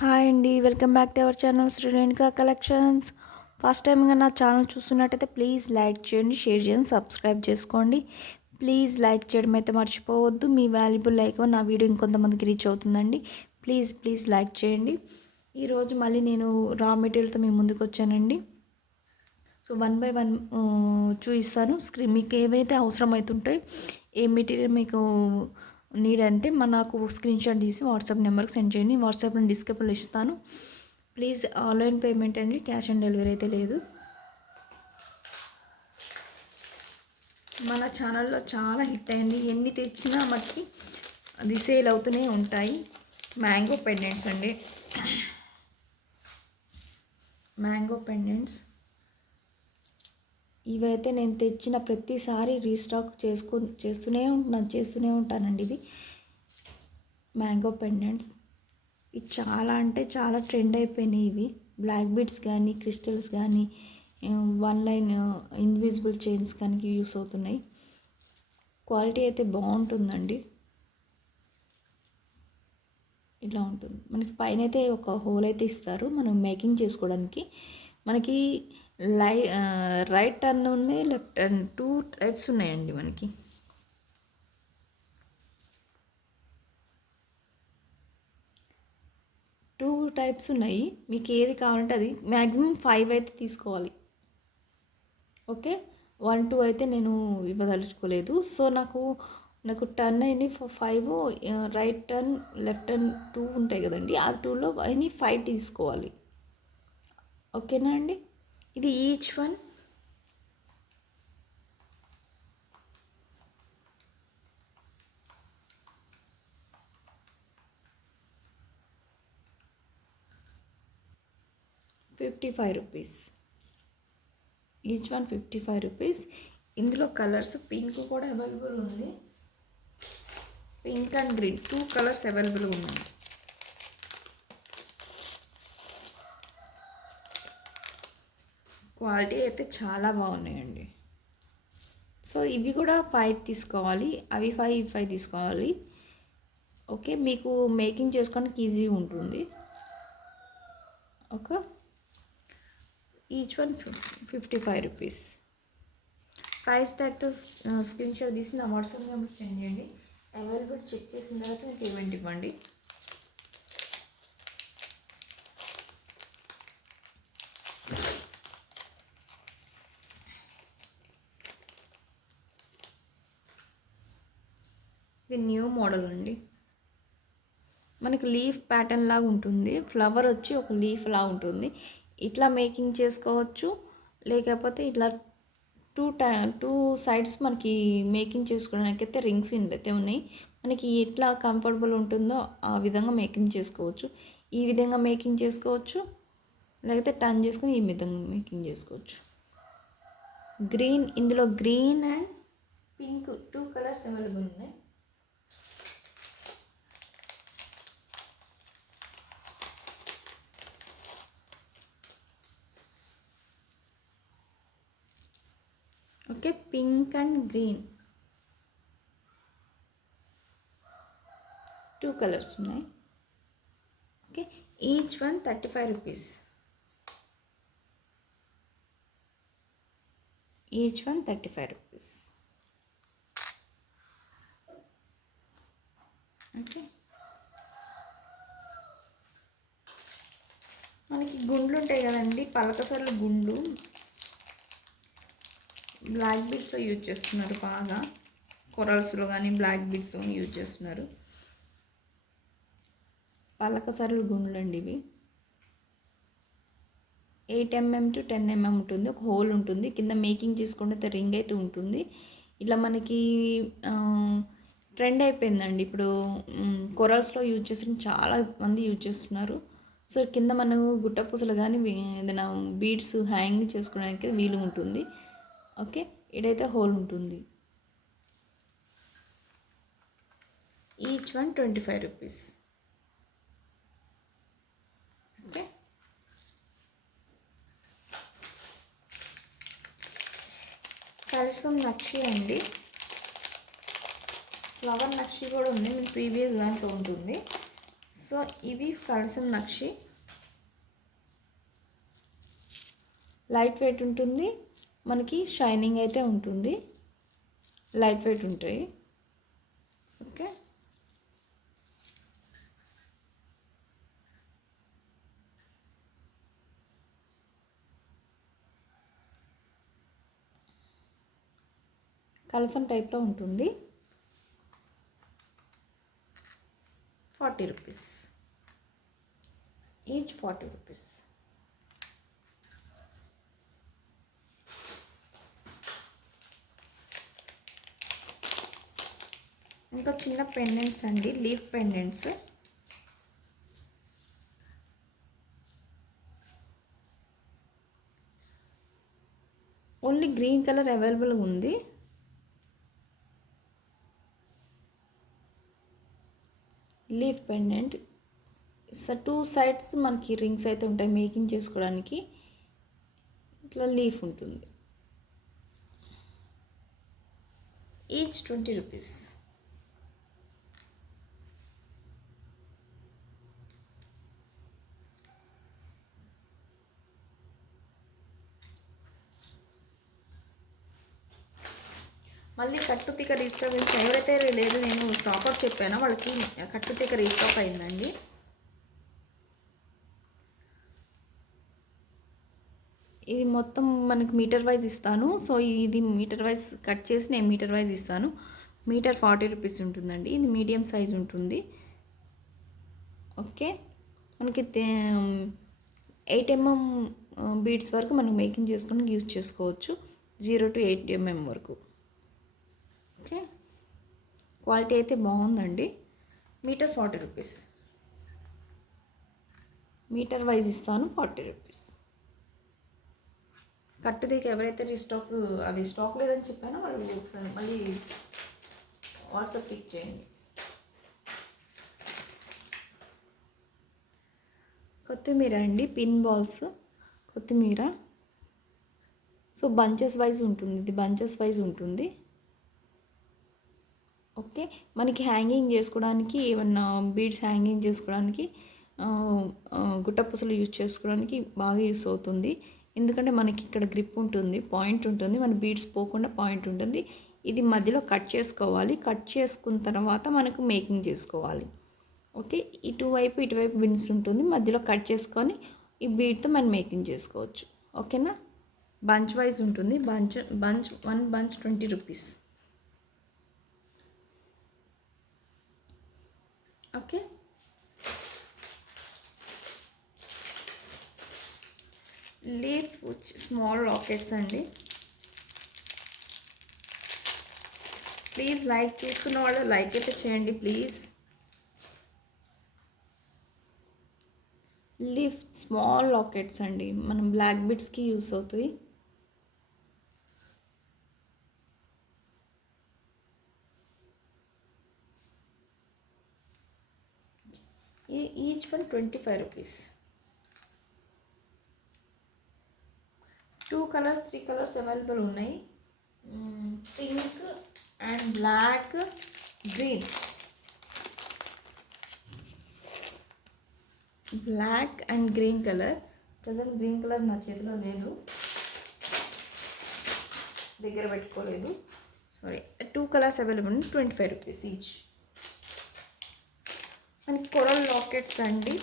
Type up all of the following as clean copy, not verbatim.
Hi అండి. Welcome back to our channel Sri Renuka collections. First టైమ్‌గా నా ఛానల్ చూస్తున్నట్టయితే ప్లీజ్ లైక్ చేయండి, షేర్ చేయండి, సబ్స్క్రైబ్ చేసుకోండి. ప్లీజ్ లైక్ చేయడం అయితే మర్చిపోవద్దు. మీ వాల్యుబుల్ లైక్ నా వీడియో ఇంకొంతమందికి రీచ్ అవుతుందండి. ప్లీజ్ లైక్ చేయండి. ఈరోజు మళ్ళీ నేను రా మెటీరియల్తో మీ ముందుకు వచ్చానండి. సో వన్ బై వన్ చూపిస్తాను. మీకు ఏవైతే అవసరమవుతుంటాయో ఏ మెటీరియల్ మీకు నీడ్ అంటే నాకు స్క్రీన్ షాట్ తీసి వాట్సాప్ నెంబర్కి సెండ్ చేయండి. వాట్సాప్లో డిస్క్రిప్షన్లో ఇస్తాను. ప్లీజ్ ఆన్లైన్ పేమెంట్ అండి, క్యాష్ ఆన్ డెలివరీ అయితే లేదు. మన ఛానల్లో చాలా హిట్ అయింది. ఎన్ని తెచ్చినా మనకి అది సేల్ అవుతూనే ఉంటాయి. మ్యాంగో పెండెంట్స్ అండి, మ్యాంగో పెండెంట్స్ ఇవైతే నేను తెచ్చిన ప్రతిసారి రీస్టాక్ చేస్తూనే ఉంటానండి. ఇది మ్యాంగో పెండెంట్స్ ఇది చాలా అంటే చాలా ట్రెండ్ అయిపోయినాయి. ఇవి బ్లాక్ బీడ్స్ కానీ, క్రిస్టల్స్ కానీ, వన్ లైన్ ఇన్విజిబుల్ చైన్స్ కానీ యూస్ అవుతున్నాయి. క్వాలిటీ అయితే బాగుంటుందండి. ఇట్లా ఉంటుంది. మనకి పైన అయితే ఒక హోల్ అయితే ఇస్తారు మనం మేకింగ్ చేసుకోవడానికి. మనకి రైట్ టర్న్ ఉంది, లెఫ్ట్ టర్న్, 2 టైప్స్ ఉన్నాయండి. మనకి 2 టైప్స్ ఉన్నాయి. మీకు ఏది కావాలంటే అది. మ్యాక్సిమం 5 అయితే తీసుకోవాలి. ఓకే, 1, 2 అయితే నేను ఇవ్వదలుచుకోలేదు. సో నాకు టర్న్ అయినాయి 5, రైట్ టర్న్, లెఫ్ట్ టర్న్ 2 ఉంటాయి కదండి. ఆ 2లో అయినాయి 5 తీసుకోవాలి. ఓకేనా అండి. ఇది each one 55 rupees. Each one 55 rupees. ఇందులో కలర్స్ పింక్ కూడా అవైలబుల్ ఉంది. Pink and green 2 colours available ఉన్నాయి. క్వాలిటీ అయితే చాలా బాగున్నాయండి. సో ఇవి కూడా 5 తీసుకోవాలి. అవి 5, ఇవి 5 తీసుకోవాలి. ఓకే, మీకు మేకింగ్ చేసుకోవడానికి ఈజీ ఉంటుంది. Okay, each one 55 rupees. Price ట్యాగ్తో స్క్రీన్ షాట్ తీసి నా వాట్సాప్ నెంబర్ సెండ్ చేయండి. అవైలబుల్ చెక్ చేసిన తర్వాత పేమెంట్ ఇవ్వండి. ఇది న్యూ మోడల్ అండి. మనకి లీఫ్ ప్యాటర్న్ లాగా ఉంటుంది. ఫ్లవర్ వచ్చి ఒక లీఫ్ లాగా ఉంటుంది. ఇట్లా మేకింగ్ చేసుకోవచ్చు, లేకపోతే ఇట్లా టూ సైడ్స్ మనకి మేకింగ్ చేసుకోవడానికి అయితే రింగ్స్ అయితే ఉన్నాయి. మనకి ఎట్లా కంఫర్టబుల్ ఉంటుందో ఆ విధంగా మేకింగ్ చేసుకోవచ్చు. ఈ విధంగా మేకింగ్ చేసుకోవచ్చు, లేకపోతే టర్న్ చేసుకుని ఈ విధంగా మేకింగ్ చేసుకోవచ్చు. గ్రీన్, ఇందులో green and pink 2 colours available ఉన్నాయి. Okay, pink and green 2 colours ఉన్నాయి. Okay, each one 35 rupees. Each one 35 rupees. Okay, మనకి గుండ్లు ఉంటాయి కదండి, పలకసర్లు గుండ్లు బ్లాక్ బీడ్స్లో యూజ్ చేస్తున్నారు బాగా. కొరల్స్లో కానీ బ్లాక్ బీడ్స్లో యూజ్ చేస్తున్నారు. పలకసర్లు గుండ్లు అండి ఇవి. 8 mm to 10 mm ఉంటుంది. ఒక హోల్ ఉంటుంది. కింద మేకింగ్ చేసుకుంటే రింగ్ అయితే ఉంటుంది. ఇట్లా మనకి ట్రెండ్ అయిపోయిందండి ఇప్పుడు. కొరల్స్లో యూజ్ చేసిన చాలా మంది యూజ్ చేస్తున్నారు. సో కింద మనకు గుట్ట పూసలు కానీ ఏదైనా బీడ్స్ హ్యాంగ్ చేసుకోవడానికి వీలు ఉంటుంది. ఓకే, ఇదైతే హోల్ ఉంటుంది. Each one 25 rupees. ఓకే, కలసం నక్షి అండి. ఫ్లవర్ నక్షి కూడా ఉంది, మీకు ప్రీవియస్ దాంట్లో ఉంటుంది. సో ఇవి కలసం నక్షి, లైట్ వెయిట్ ఉంటుంది, మనకి షైనింగ్ అయితే ఉంటుంది, లైట్ వెయిట్ ఉంటాయి. ఓకే, కలసం టైప్లో ఉంటుంది. 40 రూపీస్ ఈచ్, 40 రూపీస్. ఇంకా చిన్న పెండెంట్స్ అండి, leaf pendants. Only green colour available ఉంది. లీఫ్ పెండెంట్, టూ సైడ్స్ మనకి రింగ్స్ అయితే ఉంటాయి మేకింగ్ చేసుకోవడానికి. ఇట్లా లీఫ్ ఉంటుంది. Each 20 rupees. మళ్ళీ కట్టుతీగ రీస్టాక్ ఎవరైతే లేదు నేను స్టాక్ అవుట్ చెప్పానో వాళ్ళకి కట్టుతీగ రీస్టాక్ అయిందండి. ఇది మొత్తం మనకి మీటర్ వైజ్ ఇస్తాను. సో ఇది మీటర్ వైజ్ కట్ చేసి నేను మీటర్ వైజ్ ఇస్తాను. మీటర్ 40 రూపీస్ ఉంటుందండి. ఇది మీడియం సైజ్ ఉంటుంది. ఓకే, మనకి 8 mm బీడ్స్ వరకు మనం మేకింగ్ చేసుకొని యూజ్ చేసుకోవచ్చు. 0 to 8 mm వరకు. ఓకే, క్వాలిటీ అయితే బాగుందండి. Metre 40 rupees. మీటర్ వైజ్ ఇస్తాను 40 రూపీస్. కట్టుదీకి ఎవరైతే రీస్టాక్ అది స్టాక్ లేదని చెప్పానో వాళ్ళు ఒకసారి మళ్ళీ వాట్సాప్ పిక్ చేయండి. కొత్తిమీర అండి, పిన్ బాల్స్ కొత్తిమీర. సో బంచెస్ వైజ్ ఉంటుంది, ఇది బంచెస్ వైజ్ ఉంటుంది. ఓకే, మనకి హ్యాంగింగ్ చేసుకోవడానికి ఏమన్నా బీడ్స్ హ్యాంగింగ్ చేసుకోవడానికి, గుట్టపూసలు యూజ్ చేసుకోవడానికి బాగా యూస్ అవుతుంది. ఎందుకంటే మనకి ఇక్కడ గ్రిప్ ఉంటుంది, పాయింట్ ఉంటుంది, మన బీడ్స్ పోకుండా పాయింట్ ఉంటుంది. ఇది మధ్యలో కట్ చేసుకోవాలి. కట్ చేసుకున్న తర్వాత మనకు మేకింగ్ చేసుకోవాలి. ఓకే, ఇటువైపు బిన్స్ ఉంటుంది, మధ్యలో కట్ చేసుకొని ఈ బీడ్తో మనం మేకింగ్ చేసుకోవచ్చు. ఓకేనా, బంచ్ వైజ్ ఉంటుంది. One bunch 20 rupees. Okay, leaf small lockets అండి. ప్లీజ్ లైక్ చేసుకున్న వాళ్ళు లైక్ అయితే చేయండి ప్లీజ్. లీఫ్ స్మాల్ లాకెట్స్ అండి, మనం బ్లాక్ బిట్స్కి యూస్ అవుతుంది. Each one 25 rupees. 2 colours 3 colours available ఉన్నాయి. Pink and black, green. Black and green colour. Present green colour నా చేతిలో లేదు, దగ్గర పెట్టుకోలేదు, సారీ. 2 కలర్స్ అవైలబుల్ ఉంది, 25 రూపీస్ ఈచ్. మనకి కొరల్ లాకెట్స్ అండి.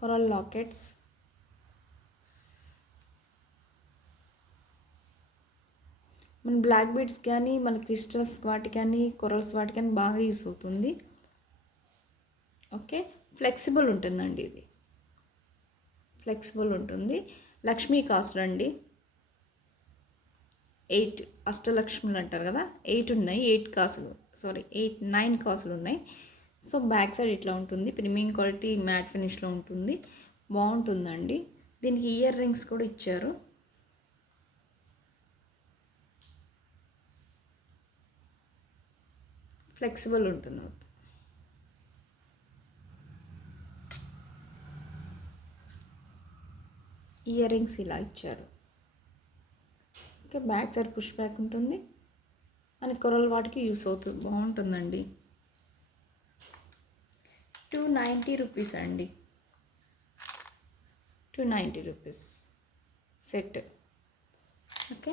Coral lockets. మన బ్లాక్ బీడ్స్ కానీ, మన క్రిస్టల్స్ వాటి కానీ, కొరల్స్ వాటి కానీ బాగా యూస్ అవుతుంది. ఓకే, ఫ్లెక్సిబుల్ ఉంటుందండి, ఇది ఫ్లెక్సిబుల్ ఉంటుంది. లక్ష్మీ కాసులు అండి, 8 అష్టలక్ష్ములు అంటారు కదా, 8 ఉన్నాయి. 8 కాసులు, సారీ 9 కాసులు ఉన్నాయి. సో బ్యాక్ సైడ్ ఇట్లా ఉంటుంది, ప్రీమియం క్వాలిటీ మ్యాట్ ఫినిష్లో ఉంటుంది, బాగుంటుందండి. దీనికి ఇయర్ రింగ్స్ కూడా ఇచ్చారు. ఫ్లెక్సిబుల్ ఉంటుంది. ఇయర్ రింగ్స్ ఇలా ఇచ్చారు. Okay, back side push back ఉంటుంది. అని కొరల్ వాటికి యూస్ అవుతుంది, బాగుంటుందండి. 290 రూపీస్ అండి, 290 రూపీస్ సెట్. ఓకే,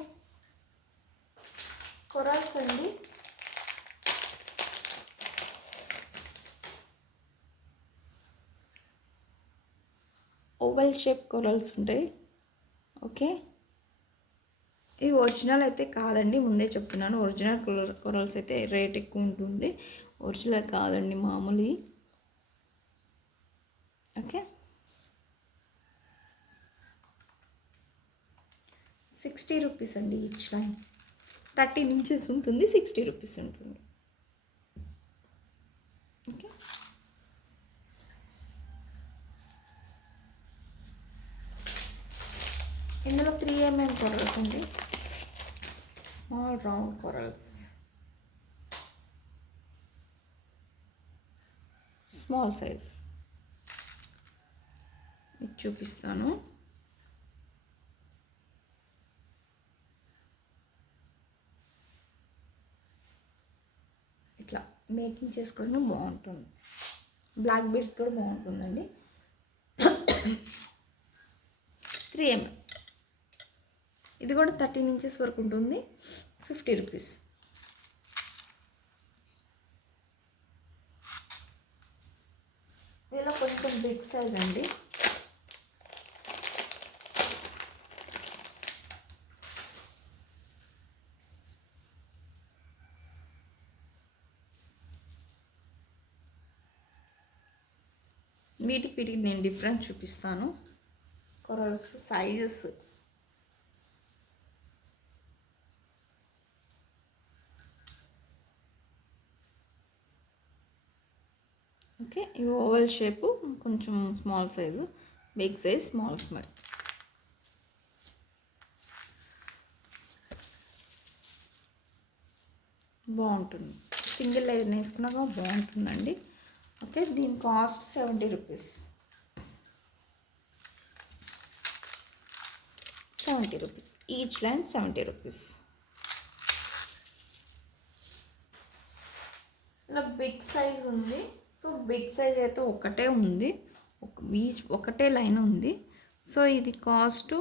కొరల్స్ అండి. ఓవల్ షేప్ కొరల్స్ ఉంటాయి. ఓకే, ఇది ఒరిజినల్ అయితే కాదండి, ముందే చెప్తున్నాను. ఒరిజినల్ కొరల్స్ అయితే రేట్ ఎక్కువ ఉంటుంది, ఒరిజినల్ కాదండి, మామూలు. ఓకే, 60 రూపీస్ అండి ఈచ్ లైన్. 13 ఇంచెస్ ఉంటుంది, 60 రూపీస్ ఉంటుంది. ఓకే, ఇందులో 3 mm కొరల్స్ అండి, small round corals, small size మీకు చూపిస్తాను. ఇట్లా మేకింగ్ చేసుకోవడం బాగుంటుంది, బ్లాక్ బీడ్స్ కూడా బాగుంటుందండి. 3 mm, ఇది కూడా 13 ఇంచెస్ వరకు ఉంటుంది, 50 రూపీస్. ఇలా కొంచెం బిగ్ సైజ్ అండి. వీటికి నేను డిఫరెన్స్ చూపిస్తాను, కొరల్స్ సైజెస్. ఓకే, ఇవి ఓవల్ షేపు, కొంచెం small size, big size, small small. బాగుంటుంది, సింగిల్ లైన్ వేసుకున్నాక బాగుంటుందండి. ఓకే, దీని cost 70 rupees, 70 rupees each line, 70 rupees. ఇలా బిగ్ సైజ్ ఉంది. సో బిగ్ సైజ్ అయితే ఒకటే ఉంది, ఒకటే లైన్ ఉంది. సో ఇది కాస్ట్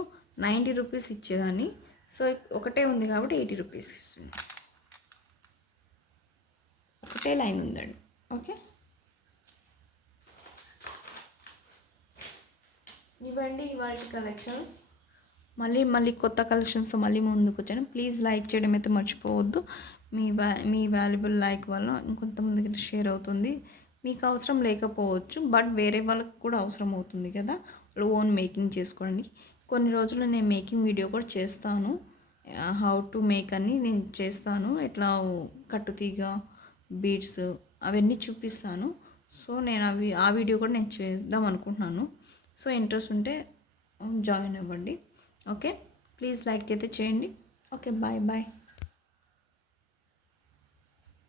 90 రూపీస్ ఇచ్చేదాన్ని. సో ఒకటే ఉంది కాబట్టి 80 రూపీస్ ఇస్తుంది, ఒకటే లైన్ ఉందండి. ఓకే, ఇవ్వండి ఇవాళ కలెక్షన్స్. మళ్ళీ కొత్త కలెక్షన్స్తో మళ్ళీ ముందుకు వచ్చాను. ప్లీజ్ లైక్ చేయడం అయితే మర్చిపోవద్దు. మీ వాల్యుబుల్ లైక్ వల్ల ఇంకొంతమందికి షేర్ అవుతుంది. మీకు అవసరం లేకపోవచ్చు, బట్ వేరే వాళ్ళకి కూడా అవసరం అవుతుంది కదా, వాళ్ళు ఓన్ మేకింగ్ చేసుకోవడానికి. కొన్ని రోజులు నేను మేకింగ్ వీడియో కూడా చేస్తాను, హౌ టు మేక్ అని నేను చేస్తాను. ఎట్లా కట్టుతీగ బీడ్స్ అవన్నీ చూపిస్తాను. సో నేను ఆ వీడియో కూడా నేను చేద్దాం అనుకుంటున్నాను. సో ఇంట్రెస్ట్ ఉంటే జాయిన్ అవ్వండి. ఓకే, ప్లీజ్ లైక్ అయితే చేయండి. Okay, bye bye.